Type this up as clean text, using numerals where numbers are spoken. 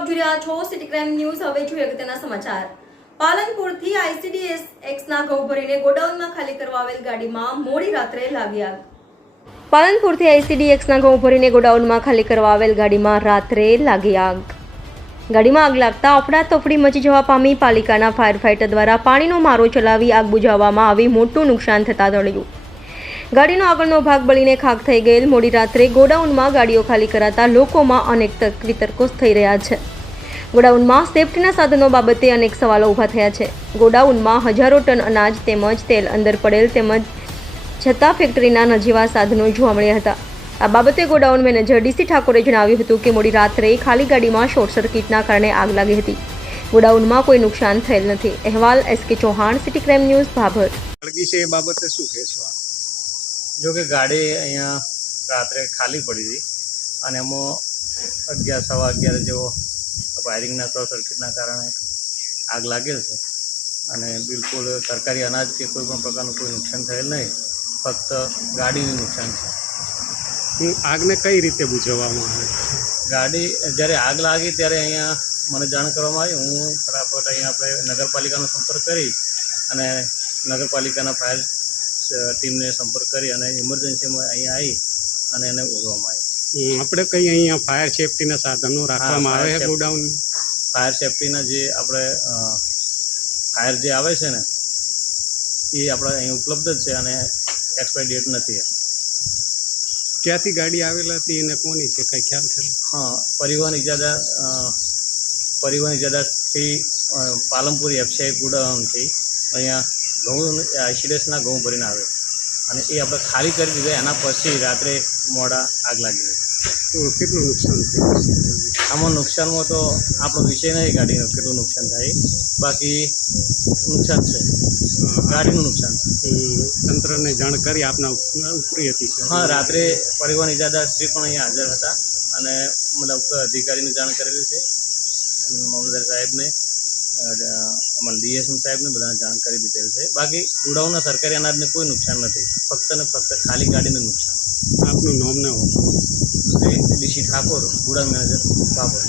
આપ જોઈ રહ્યા છો સિટી ક્રાઇમ ન્યૂઝ। હવે જોઈએ અગત્યના સમાચાર। પાલનપુરથી ICDSXના ઘઉં ભરીને ગોડાઉનમાં ખાલી કરવા આવેલ ગાડીમાં મોડી રાત્રે લાગી આગ। પાલનપુરથી ICDSXના ઘઉં ભરીને ગોડાઉનમાં ખાલી કરવા આવેલ ગાડીમાં રાત્રે લાગી આગ। ગાડીમાં આગ લાગતા અફડાતફડી મચી જવા પામી। પાલિકાના ફાયર ફાઇટર દ્વારા પાણીનો મારો ચલાવી આગ બુઝાવવામાં આવી મોટું નુકસાન થતા ટળ્યું। ગાડીનો આગળનો ભાગ બળીને ખાખ થઈ ગયેલ। મોડી રાત્રે ગોડાઉનમાં ગાડીઓ ખાલી કરાતા લોકોમાં અનેક વિતર્કો થઈ રહ્યા છે। ગોડાઉનમાં સેફટીના સાધનો બાબતે અનેક સવાલો ઊભા થયા છે। ગોડાઉનમાં હજારો ટન અનાજ તેમજ તેલ અંદર પડેલ તેમજ છતાં ફેક્ટરીના નજીવા સાધનો જોવા મળ્યા હતા। આ બાબતે ગોડાઉન મેનેજર DC ઠાકોરે જણાવ્યું હતું કે મોડી રાત્રે ખાલી ગાડીમાં શોર્ટ સર્કિટના કારણે આગ લાગી હતી। ગોડાઉનમાં કોઈ નુકસાન થયેલ નથી। અહેવાલ SK Chauhan, city crime news, Bhabhar. એ બાબતે શું કહેશો? જો કે ગાડી અહીંયા રાત્રે ખાલી પડી હતી અને એમાં 11 સવા 11 જેવો વાયરિંગના શોર્ટ સર્કિટના કારણે આગ લાગેલ છે અને બિલકુલ સરકારી અનાજ કે કોઈ પણ પ્રકારનું કોઈ નુકસાન થયેલ નહીં, ફક્ત ગાડીનું નુકસાન છે। આગને કઈ રીતે બુઝાવવામાં આવે? ગાડી જ્યારે આગ લાગી ત્યારે અહીંયા મને જાણ કરવામાં આવી। હું ફટાફટ અહીંયા આપણે નગરપાલિકાનો સંપર્ક કરી અને નગરપાલિકાના ફાયર ટીમને સંપર્ક કરી અને ઇમરજન્સીમાં અહીંયા આવી અને એને ઓળવામાં આવી। આપણે કઈ અહીંયા ફાયર સેફટીના સાધનો રાખવામાં આવે છે ગોડાઉન? ફાયર સેફટીના જે આપણે ફાયર જે આવે છે ને એ આપણે અહીં ઉપલબ્ધ જ છે અને એક્સપાયરી ડેટ નથી। ક્યાંથી ગાડી આવેલી હતી અને કોની છે, કંઈ ખ્યાલ છે? હા, પરિવહન ઇજાદાથી પાલનપુર FCI ગોડાઉનથી અહીંયા ઘઉં ICDSના ઘઉં ભરીને આવે અને એ આપણે ખાલી કરી દીધા। એના પછી રાત્રે મોડા આગ લાગી ગઈ। કેટલું નુકસાન થયું? આમાં નુકસાનમાં તો આપણો વિષય નહીં ગાડીનો કેટલું નુકસાન થાય, બાકી નુકસાન છે, ગાડીનું નુકસાન છે। તંત્રને જાણ કરી આપના ઉપરી હતી? હા, રાત્રે પરિવહન ઇજાદાશ્રી પણ અહીંયા હાજર હતા અને મતલબ અધિકારીને જાણ કરેલી છે। મામલતદાર સાહેબને, અમારા DSM સાહેબને બધાને જાણ કરી દીધેલ છે। બાકી ગોડાઉનના સરકારી અનાજને કોઈ નુકસાન નથી, ફક્ત ને ફક્ત ખાલી ગાડીને નુકસાન છે। આપનું નામ ને Shri DC Thakor, godown manager, Bhabhar.